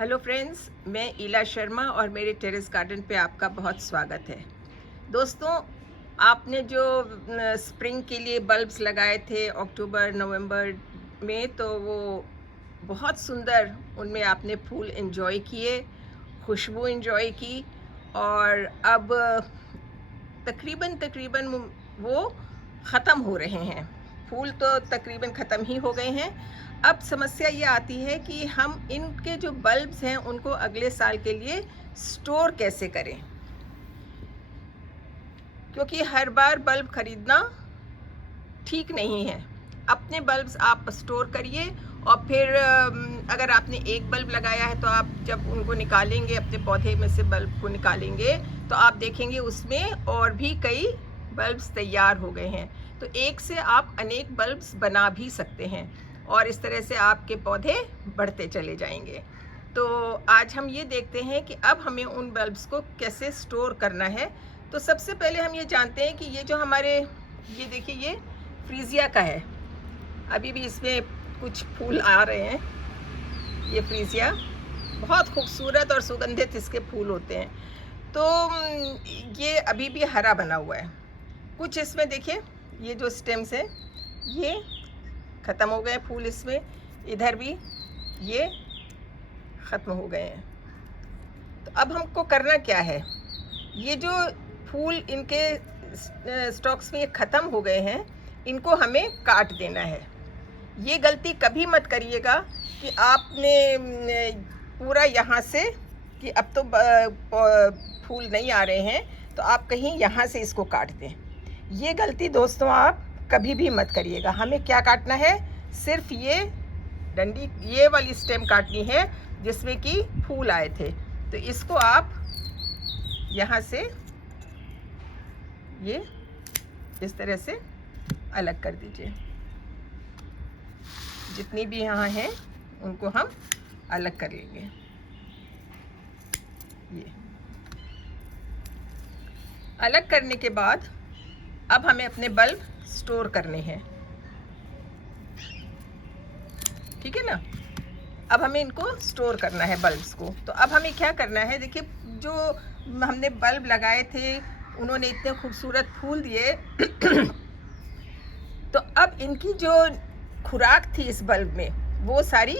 Hello friends, मैं ईला शर्मा और मेरे टेरेस गार्डन पे आपका बहुत स्वागत है। दोस्तों, आपने जो स्प्रिंग के लिए बल्ब्स लगाए थे अक्टूबर नवंबर में, तो वो बहुत सुंदर, उनमें आपने फूल एंजॉय किए, खुशबू एंजॉय की। और अब तकरीबन तकरीबन वो ख़त्म हो रहे हैं। फूल तो तकरीबन ख़त्म ही हो गए हैं। अब समस्या ये आती है कि हम इनके जो बल्ब्स हैं उनको अगले साल के लिए स्टोर कैसे करें, क्योंकि हर बार बल्ब खरीदना ठीक नहीं है। अपने बल्ब्स आप स्टोर करिए, और फिर अगर आपने एक बल्ब लगाया है तो आप जब उनको निकालेंगे, अपने पौधे में से बल्ब को निकालेंगे, तो आप देखेंगे उसमें और भी कई बल्ब्स तैयार हो गए हैं। तो एक से आप अनेक बल्ब्स बना भी सकते हैं, और इस तरह से आपके पौधे बढ़ते चले जाएंगे। तो आज हम ये देखते हैं कि अब हमें उन बल्ब्स को कैसे स्टोर करना है। तो सबसे पहले हम ये जानते हैं कि ये जो हमारे, ये देखिए, ये फ्रीजिया का है। अभी भी इसमें कुछ फूल आ रहे हैं। ये फ्रीजिया बहुत खूबसूरत और सुगंधित इसके फूल होते हैं। तो ये अभी भी हरा बना हुआ है। कुछ इसमें देखिए, ये जो स्टेम्स हैं ये ख़त्म हो गए फूल, इसमें इधर भी ये ख़त्म हो गए हैं। तो अब हमको करना क्या है, ये जो फूल इनके स्टॉक्स में ख़त्म हो गए हैं, इनको हमें काट देना है। ये गलती कभी मत करिएगा कि आपने पूरा यहाँ से, कि अब तो फूल नहीं आ रहे हैं तो आप कहीं यहाँ से इसको काट दें। ये गलती दोस्तों आप कभी भी मत करिएगा। हमें क्या काटना है, सिर्फ ये डंडी, ये वाली स्टेम काटनी है जिसमें कि फूल आए थे। तो इसको आप यहाँ से ये इस तरह से अलग कर दीजिए। जितनी भी यहाँ हैं उनको हम अलग कर लेंगे। ये अलग करने के बाद अब हमें अपने बल्ब स्टोर करने हैं, ठीक है ना। अब हमें इनको स्टोर करना है बल्ब्स को। तो अब हमें क्या करना है, देखिए, जो हमने बल्ब लगाए थे उन्होंने इतने खूबसूरत फूल दिए तो अब इनकी जो खुराक थी इस बल्ब में वो सारी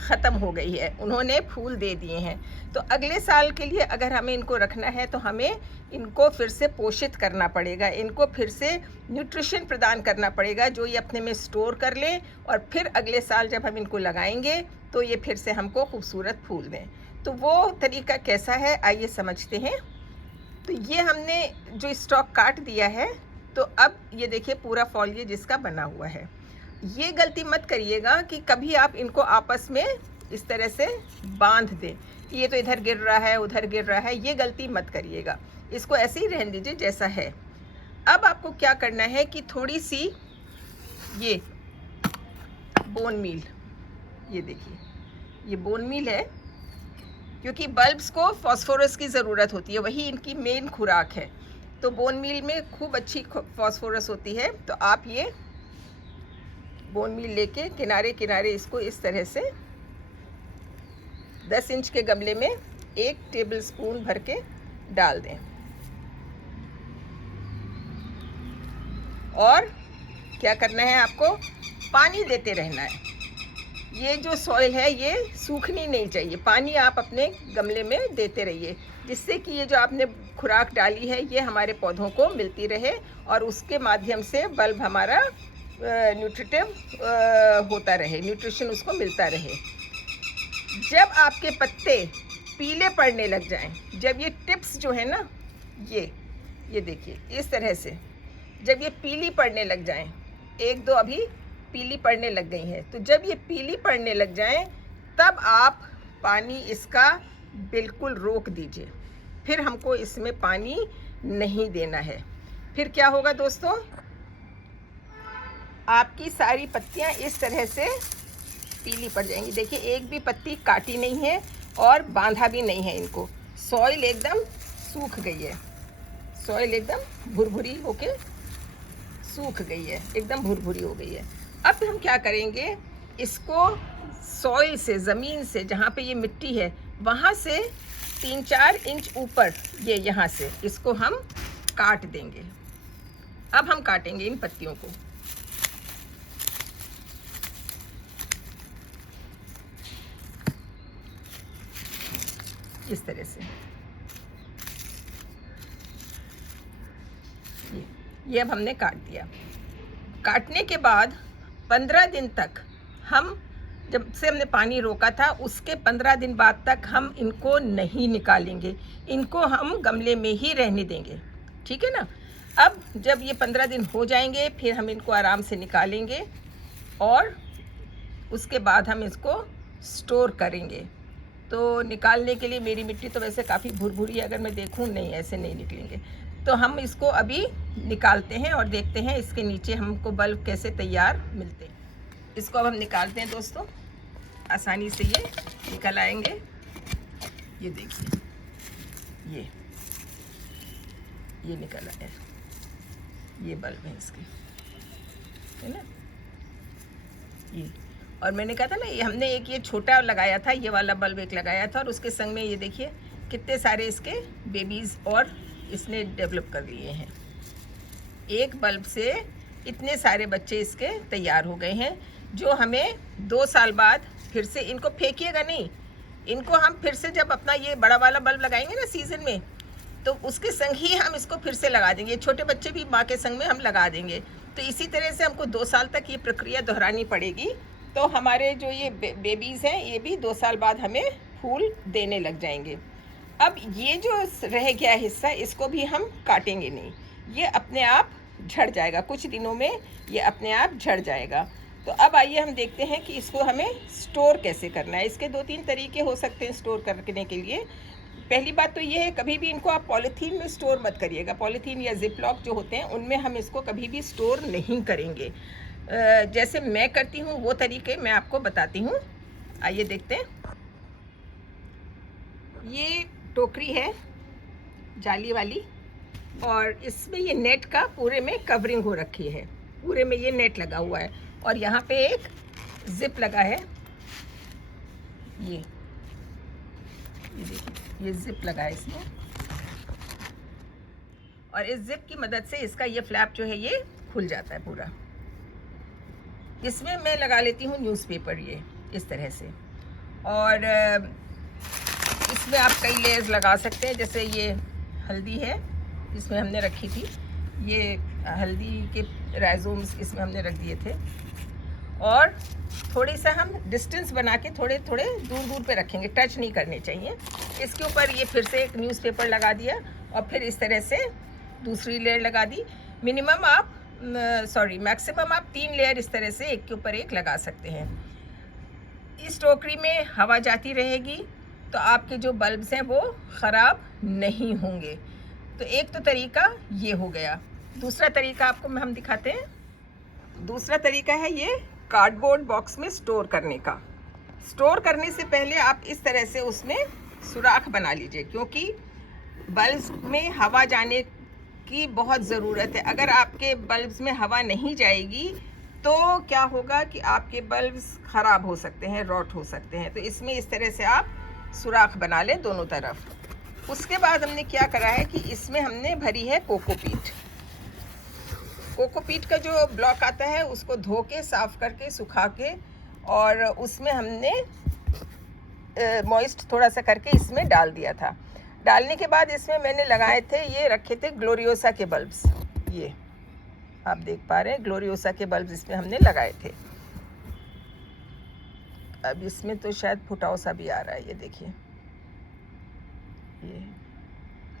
ख़त्म हो गई है, उन्होंने फूल दे दिए हैं। तो अगले साल के लिए अगर हमें इनको रखना है तो हमें इनको फिर से पोषित करना पड़ेगा, इनको फिर से न्यूट्रिशन प्रदान करना पड़ेगा जो ये अपने में स्टोर कर लें, और फिर अगले साल जब हम इनको लगाएंगे तो ये फिर से हमको खूबसूरत फूल दें। तो वो तरीका कैसा है, आइए समझते हैं। तो ये हमने जो स्टॉक काट दिया है, तो अब ये देखिए पूरा फॉलिएज जिसका बना हुआ है। ये गलती मत करिएगा कि कभी आप इनको आपस में इस तरह से बांध दें कि ये तो इधर गिर रहा है उधर गिर रहा है। ये गलती मत करिएगा, इसको ऐसे ही रहने दीजिए जैसा है। अब आपको क्या करना है कि थोड़ी सी ये बोन मील, ये देखिए ये बोन मील है, क्योंकि बल्ब्स को फास्फोरस की ज़रूरत होती है, वही इनकी मेन खुराक है। तो बोन मील में खूब अच्छी फास्फोरस होती है। तो आप ये बोन मील लेके किनारे किनारे इसको इस तरह से 10 इंच के गमले में 1 टेबलस्पून भर के डाल दें। और क्या करना है, आपको पानी देते रहना है। ये जो सॉइल है ये सूखनी नहीं चाहिए, पानी आप अपने गमले में देते रहिए, जिससे कि ये जो आपने खुराक डाली है ये हमारे पौधों को मिलती रहे, और उसके माध्यम से बल्ब हमारा न्यूट्रिटिव होता रहे, न्यूट्रिशन उसको मिलता रहे। जब आपके पत्ते पीले पड़ने लग जाएं, जब ये टिप्स जो है ना, ये देखिए इस तरह से जब ये पीली पड़ने लग जाएं, एक दो अभी पीली पड़ने लग गई हैं, तो जब ये पीली पड़ने लग जाएं तब आप पानी इसका बिल्कुल रोक दीजिए। फिर हमको इसमें पानी नहीं देना है। फिर क्या होगा दोस्तों, आपकी सारी पत्तियां इस तरह से पीली पड़ जाएंगी। देखिए एक भी पत्ती काटी नहीं है और बांधा भी नहीं है इनको। सॉइल एकदम सूख गई है, सॉइल एकदम भुरभुरी होके सूख गई है, एकदम भुरभुरी हो गई है। अब हम क्या करेंगे, इसको सॉइल से, ज़मीन से, जहाँ पे ये मिट्टी है वहाँ से 3-4 इंच ऊपर, ये यहाँ से इसको हम काट देंगे। अब हम काटेंगे इन पत्तियों को। इस तरह से ये अब हमने काट दिया। काटने के बाद 15 दिन तक हम, जब से हमने पानी रोका था उसके 15 दिन बाद तक हम इनको नहीं निकालेंगे, इनको हम गमले में ही रहने देंगे, ठीक है ना। अब जब ये 15 दिन हो जाएंगे फिर हम इनको आराम से निकालेंगे और उसके बाद हम इसको स्टोर करेंगे। तो निकालने के लिए मेरी मिट्टी तो वैसे काफ़ी भुरभुरी है, अगर मैं देखूँ, नहीं ऐसे नहीं निकलेंगे। तो हम इसको अभी निकालते हैं और देखते हैं इसके नीचे हमको बल्ब कैसे तैयार मिलते हैं। इसको अब हम निकालते हैं दोस्तों, आसानी से ये निकल आएंगे। ये देखिए, ये निकल आए, ये बल्ब है इसके, है ना ये। और मैंने कहा था ना, ये हमने एक ये छोटा लगाया था, ये वाला बल्ब एक लगाया था, और उसके संग में ये देखिए कितने सारे इसके बेबीज़ और इसने डेवलप कर लिए हैं। एक बल्ब से इतने सारे बच्चे इसके तैयार हो गए हैं, जो हमें 2 साल बाद फिर से, इनको फेंकिएगा नहीं, इनको हम फिर से जब अपना ये बड़ा वाला बल्ब लगाएंगे ना सीज़न में, तो उसके संग ही हम इसको फिर से लगा देंगे। छोटे बच्चे भी माँ के संग में हम लगा देंगे। तो इसी तरह से हमको 2 साल तक ये प्रक्रिया दोहरानी पड़ेगी। तो हमारे जो ये बेबीज़ हैं ये भी 2 साल बाद हमें फूल देने लग जाएंगे। अब ये जो रह गया हिस्सा, इसको भी हम काटेंगे नहीं, ये अपने आप झड़ जाएगा, कुछ दिनों में ये अपने आप झड़ जाएगा। तो अब आइए हम देखते हैं कि इसको हमें स्टोर कैसे करना है। इसके 2-3 तरीके हो सकते हैं स्टोर करने के लिए। पहली बात तो ये है, कभी भी इनको आप पॉलीथीन में स्टोर मत करिएगा। पॉलीथीन या जिप लॉक जो होते हैं उनमें हम इसको कभी भी स्टोर नहीं करेंगे। जैसे मैं करती हूँ वो तरीके मैं आपको बताती हूँ। आइए देखते हैं। ये टोकरी है जाली वाली, और इसमें ये नेट का पूरे में कवरिंग हो रखी है, पूरे में ये नेट लगा हुआ है, और यहाँ पे एक जिप लगा है। ये देखिए, ये जिप लगा है इसमें, और इस जिप की मदद से इसका ये फ्लैप जो है ये खुल जाता है पूरा। इसमें मैं लगा लेती हूँ न्यूज़पेपर, ये इस तरह से। और इसमें आप कई लेयर्स लगा सकते हैं। जैसे ये हल्दी है, इसमें हमने रखी थी, ये हल्दी के राइजोम्स इसमें हमने रख दिए थे, और थोड़ी सा हम डिस्टेंस बना के थोड़े थोड़े दूर दूर पे रखेंगे, टच नहीं करने चाहिए। इसके ऊपर ये फिर से एक न्यूज़पेपर लगा दिया, और फिर इस तरह से दूसरी लेयर लगा दी। मैक्सिमम आप 3 लेयर इस तरह से एक के ऊपर एक लगा सकते हैं। इस टोकरी में हवा जाती रहेगी तो आपके जो बल्ब्स हैं वो ख़राब नहीं होंगे। तो एक तो तरीका ये हो गया। दूसरा तरीका आपको हम दिखाते हैं। दूसरा तरीका है ये कार्डबोर्ड बॉक्स में स्टोर करने का। स्टोर करने से पहले आप इस तरह से उसमें सुराख बना लीजिए, क्योंकि बल्ब्स में हवा जाने की बहुत ज़रूरत है। अगर आपके बल्ब्स में हवा नहीं जाएगी तो क्या होगा कि आपके बल्ब्स ख़राब हो सकते हैं, रॉट हो सकते हैं। तो इसमें इस तरह से आप सुराख बना लें दोनों तरफ। उसके बाद हमने क्या करा है कि इसमें हमने भरी है कोकोपीट। कोकोपीट का जो ब्लॉक आता है उसको धो के, साफ़ करके, सुखा के, और उसमें हमने मॉइस्ट थोड़ा सा करके इसमें डाल दिया था। डालने के बाद इसमें मैंने लगाए थे, ये रखे थे ग्लोरियोसा के बल्ब्स। ये आप देख पा रहे हैं, ग्लोरियोसा के बल्ब्स इसमें हमने लगाए थे। अब इसमें तो शायद फुटाव सा भी आ रहा है, ये देखिए, ये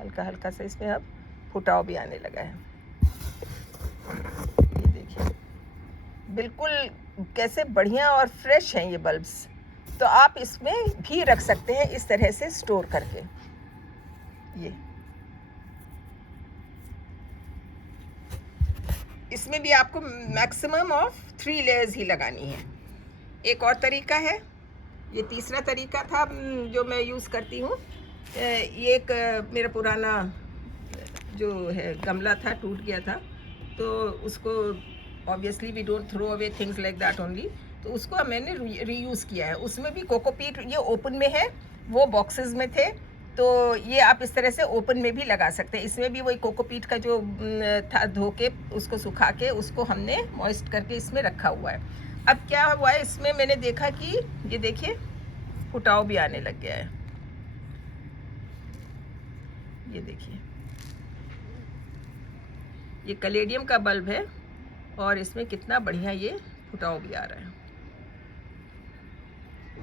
हल्का हल्का सा इसमें अब फुटाव भी आने लगा है। ये देखिए, बिल्कुल कैसे बढ़िया और फ्रेश हैं ये बल्ब्स। तो आप इसमें भी रख सकते हैं इस तरह से स्टोर करके। ये इसमें भी आपको मैक्सिमम ऑफ 3 लेयर्स ही लगानी है। एक और तरीका है, ये तीसरा तरीका था जो मैं यूज़ करती हूँ। ये एक मेरा पुराना जो है गमला था, टूट गया था, तो उसको obviously we don't throw away things like that only. तो उसको मैंने रीयूज़ किया है। उसमें भी कोकोपीट ये ओपन में है, वो बॉक्सेस में थे, तो ये आप इस तरह से ओपन में भी लगा सकते हैं। इसमें भी वही कोकोपीट का जो था, धो के उसको सुखा के उसको हमने मॉइस्ट करके इसमें रखा हुआ है। अब क्या हुआ है, इसमें मैंने देखा कि ये देखिए फुटाव भी आने लग गया है। ये देखिए, ये कैलेडियम का बल्ब है और इसमें कितना बढ़िया ये फुटाव भी आ रहा है,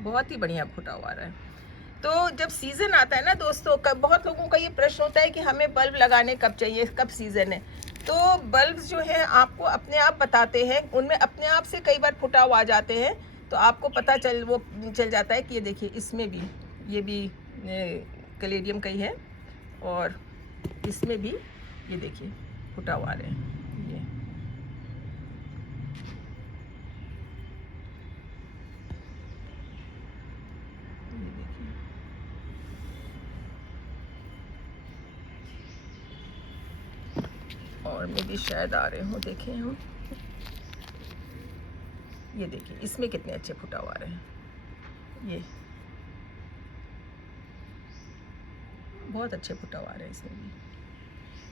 बहुत ही बढ़िया फुटाव आ रहा है। तो जब सीज़न आता है ना दोस्तों, बहुत लोगों का ये प्रश्न होता है कि हमें बल्ब लगाने कब चाहिए, कब सीज़न है। तो बल्ब्स जो है आपको अपने आप बताते हैं, उनमें अपने आप से कई बार फुटाव आ जाते हैं, तो आपको पता चल जाता है कि ये देखिए इसमें भी, ये भी कैलेडियम का ही है और इसमें भी ये देखिए फुटाव आ रहे हैं। और में भी शायद आ रहे हो, देखें हम, ये देखिए इसमें कितने अच्छे फुटाव आ रहे हैं। ये बहुत अच्छे फुटाव आ रहे हैं इसमें भी।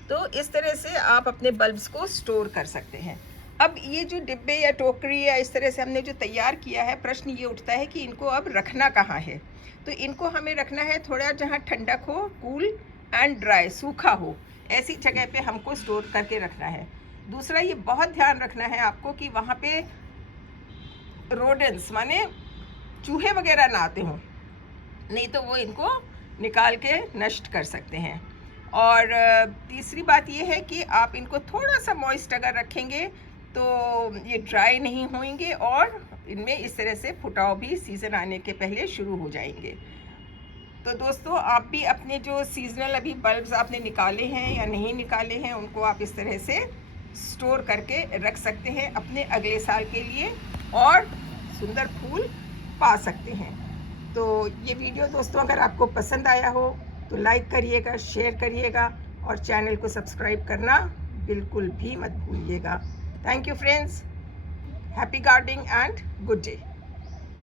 तो इस तरह से आप अपने बल्ब्स को स्टोर कर सकते हैं। अब ये जो डिब्बे या टोकरी या इस तरह से हमने जो तैयार किया है, प्रश्न ये उठता है कि इनको अब रखना कहाँ है। तो इनको हमें रखना है थोड़ा जहाँ ठंडक हो, कूल एंड ड्राई, सूखा हो, ऐसी जगह पे हमको स्टोर करके रखना है। दूसरा ये बहुत ध्यान रखना है आपको कि वहाँ पे रोडेंट्स माने चूहे वगैरह ना आते हों, नहीं तो वो इनको निकाल के नष्ट कर सकते हैं। और तीसरी बात ये है कि आप इनको थोड़ा सा मॉइस्ट अगर रखेंगे तो ये ड्राई नहीं होंगे और इनमें इस तरह से फुटाव भी सीज़न आने के पहले शुरू हो जाएंगे। तो दोस्तों, आप भी अपने जो सीजनल अभी बल्ब्स आपने निकाले हैं या नहीं निकाले हैं, उनको आप इस तरह से स्टोर करके रख सकते हैं अपने अगले साल के लिए और सुंदर फूल पा सकते हैं। तो ये वीडियो दोस्तों अगर आपको पसंद आया हो तो लाइक करिएगा, शेयर करिएगा और चैनल को सब्सक्राइब करना बिल्कुल भी मत भूलिएगा। Thank you friends, happy gardening and good day.